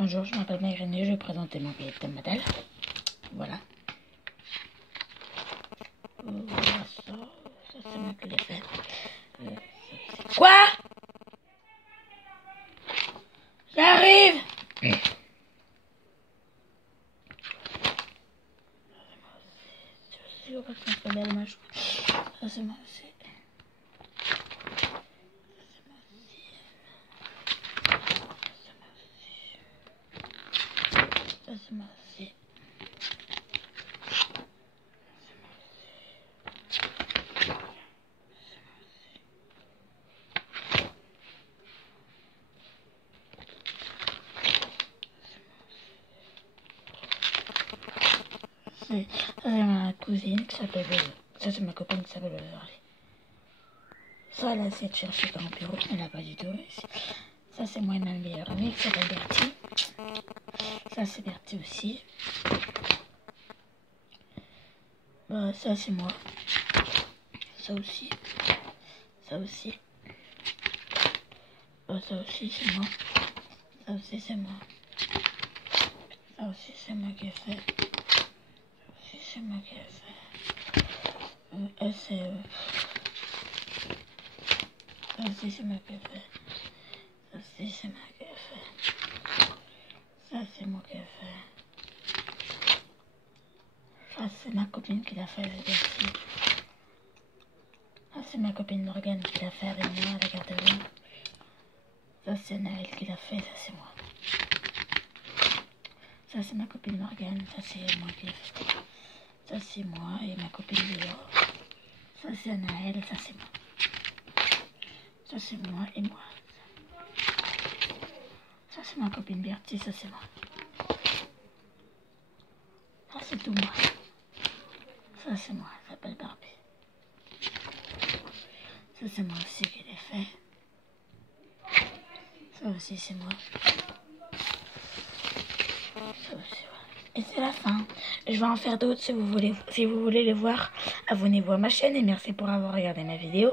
Bonjour, je m'appelle Maïrénée, je vais présenter mon billet de modèle. Voilà. Voilà ça c'est moi qui l'ai fait. Quoi? J'arrive! Ça c'est moi aussi. Ça c'est moi aussi. Ça c'est ma cousine qui s'appelle ça c'est ma copine qui s'appelle Laurie. Ça elle a essayé de chercher dans le bureau, mais elle n'a pas du tout réussi. Ça c'est moi et ma meilleure amie qui s'appelle Bertie. Ça c'est Bertie aussi. Bah, ça c'est moi. Ça aussi. Ça aussi. Bah, ça aussi c'est moi. Ça aussi c'est moi. Ça aussi c'est moi qui ai fait. Ça aussi c'est moi qui ai fait. Elle c'est ça aussi c'est moi qui ai fait. Ça aussi c'est moi qui ai fait. Ça c'est moi qui ai fait. Ça c'est ma copine qui l'a fait avec Bertie. Ça c'est ma copine Morgane qui l'a fait avec moi à la garderie. Ça c'est Naël qui l'a fait, ça c'est moi. Ça c'est ma copine Morgane, ça c'est moi qui l'ai fait. Ça c'est moi et ma copine Léo. Ça c'est Naël, ça c'est moi. Ça c'est moi et moi. Ça c'est ma copine Bertie, ça c'est moi. Ça c'est tout moi. Ça c'est moi, elle s'appelle Barbie. Ça c'est moi aussi qui l'ai fait. Ça aussi c'est moi. Ça aussi, voilà. Et c'est la fin. Je vais en faire d'autres si vous voulez les voir. Abonnez-vous à ma chaîne et merci pour avoir regardé ma vidéo.